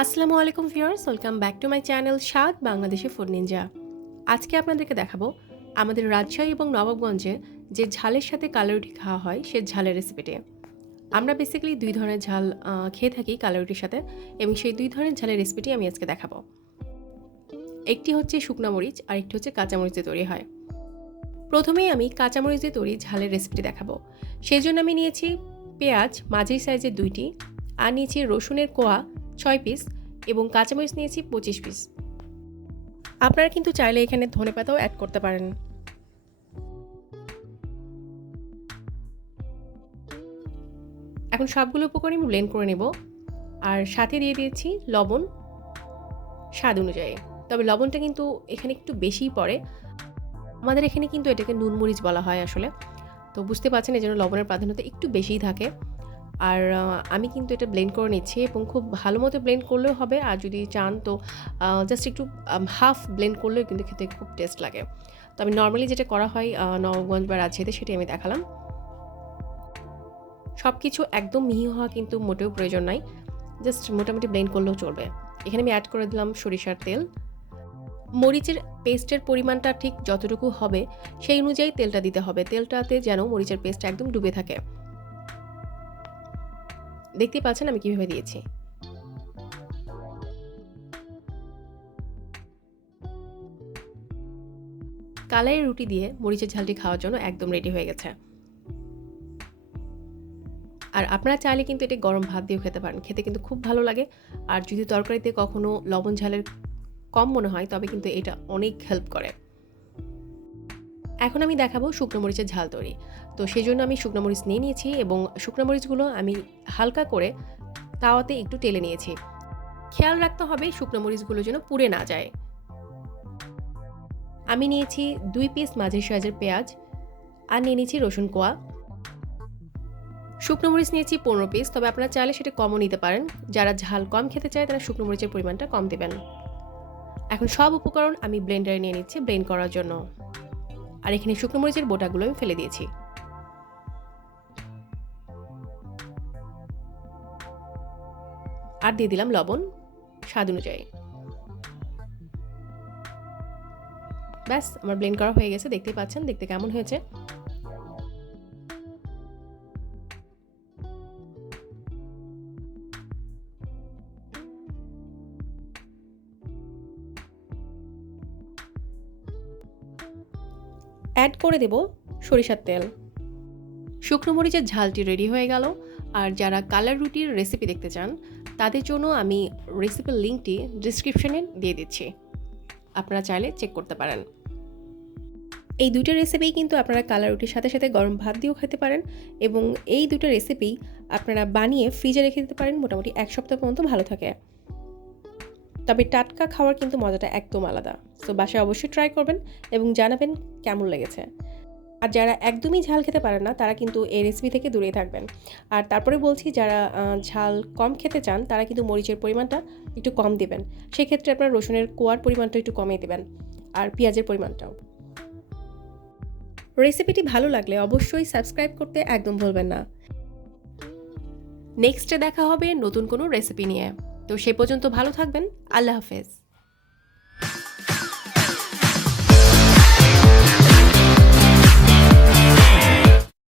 আসসালামু আলাইকুম viewers, welcome back to my channel Shad Bangladeshi food Ninja. আজকে আপনাদেরকে দেখাবো আমাদের রাজশাহী এবং নবাবগঞ্জে যে ঝালের সাথে কালারুটি খাওয়া হয় সে ঝালের রেসিপিটি। আমরা বেসিক্যালি দুই ধরনের ঝাল খেয়ে থাকি কালারুটির সাথে, এবং সেই দুই ধরনের ঝালের রেসিপিটি আমি আজকে দেখাবো। একটি হচ্ছে শুকনো মরিচ আর একটি হচ্ছে কাঁচামরিচ দিয়ে তৈরি হয়। প্রথমেই আমি কাঁচামরিচ দিয়ে তৈরি ঝালের রেসিপিটি দেখাবো। সেই জন্য আমি নিয়েছি পেঁয়াজ মাঝারি সাইজের 2টি, আর নিয়েছি রসুনের কোয়া 6 পিস এবং কাঁচামরিচ নিয়েছি 25 পিস। আপনারা কিন্তু চাইলে এখানে ধনেপাতাও অ্যাড করতে পারেন। এখন সবগুলো উপকরণ আমি ব্লেন্ড করে নেব, আর সাথে দিয়ে দিয়েছি লবণ স্বাদ অনুযায়ী। তবে লবণটা কিন্তু এখানে একটু বেশিই পড়ে, আমাদের এখানে কিন্তু এটাকে নুন মরিচ বলা হয় আসলে, তো বুঝতে পারছেন এই জন্য লবণের প্রাধান্যতা একটু বেশিই থাকে। আর আমি কিন্তু এটা ব্লেন্ড করে নিচ্ছি, এবং খুব ভালো মতো ব্লেন্ড করলেও হবে, আর যদি চান তো জাস্ট একটু হাফ ব্লেন্ড করলেও কিন্তু খেতে খুব টেস্ট লাগে। তো আমি নর্মালি যেটা করা হয় নবগঞ্জ বা রাজশাহীতে সেটাই আমি দেখালাম। সব কিছু একদম মিহি হওয়া কিন্তু মোটেও প্রয়োজন নাই, জাস্ট মোটামুটি ব্লেন্ড করলেও চলবে। এখানে আমি অ্যাড করে দিলাম সরিষার তেল। মরিচের পেস্টের পরিমাণটা ঠিক যতটুকু হবে সেই অনুযায়ী তেলটা দিতে হবে, তেলটাতে যেন মরিচের পেস্টটা একদম ডুবে থাকে। দেখতেই পাচ্ছেন আমি কিভাবে দিয়েছি। কালাই রুটি দিয়ে মরিচের ঝালটি খাওয়ার জন্য একদম রেডি হয়ে গেছে। আর আপনারা চাইলে কিন্তু এটা গরম ভাত দিয়েও খেতে পারেন, খেতে কিন্তু খুব ভালো লাগে। আর যদি তরকারিতে কখনো লবণ ঝালের কম মনে হয় তবে কিন্তু এটা অনেক হেল্প করে। এখন আমি দেখাবো শুকনো মরিচের ঝাল তৈরি। তো সেই জন্য আমি শুকনো মরিচ নিয়ে নিয়েছি, এবং শুকনো মরিচগুলো আমি হালকা করে তাওয়াতে একটু টেলে নিয়েছি। খেয়াল রাখতে হবে শুকনো মরিচগুলো যেন পুড়ে না যায়। আমি নিয়েছি 2 পিস মাঝারি সাইজের পেঁয়াজ, আর নিয়ে নিয়েছি রসুন কোয়া। শুকনো মরিচ নিয়েছি 15 পিস, তবে আপনারা চাইলে সেটা কমও নিতে পারেন। যারা ঝাল কম খেতে চায় তারা শুকনো মরিচের পরিমাণটা কম দেবেন। এখন সব উপকরণ আমি ব্লেন্ডারে নিয়ে নিচ্ছি ব্লেন্ড করার জন্য। আর এখানে শুকনো মরিচের বোটাগুলো আমি ফেলে দিয়েছি। আর দিয়ে দিলাম লবণ স্বাদ অনুযায়ী। ব্যাস, আমার ব্লেন্ড করা হয়ে গেছে, দেখতেই পাচ্ছেন দেখতে কেমন হয়েছে। অ্যাড করে দেব সরিষার তেল। শুকনো মরিচের ঝালটি রেডি হয়ে গেল। আর যারা কালার রুটির রেসিপি দেখতে চান তাদের জন্য আমি রেসিপির লিঙ্কটি ডিসক্রিপশনে দিয়ে দিচ্ছি, আপনারা চাইলে চেক করতে পারেন। এই দুটো রেসিপি কিন্তু আপনারা কালার রুটির সাথে সাথে গরম ভাত দিয়েও খেতে পারেন, এবং এই দুটো রেসিপি আপনারা বানিয়ে ফ্রিজে রেখে দিতে পারেন, মোটামুটি 1 সপ্তাহ পর্যন্ত ভালো থাকে। তবে টাটকা খাওয়ার কিন্তু মজাটা একদম আলাদা। সো বাসায় অবশ্যই ট্রাই করবেন এবং জানাবেন কেমন লেগেছে। আর যারা একদমই ঝাল খেতে পারেন না তারা কিন্তু এই রেসিপি থেকে দূরেই থাকবেন। আর তারপরে বলছি, যারা ঝাল কম খেতে চান তারা কিন্তু মরিচের পরিমাণটা একটু কম দিবেন। সেক্ষেত্রে আপনার রসুনের কোয়ার পরিমাণটা একটু কমিয়ে দেবেন, আর পেঁয়াজের পরিমাণটাও। রেসিপিটি ভালো লাগলে অবশ্যই সাবস্ক্রাইব করতে একদম ভুলবেন না। নেক্সটে দেখা হবে নতুন কোনো রেসিপি নিয়ে। তো সে পর্যন্ত ভালো থাকবেন। আল্লাহ হাফেজ।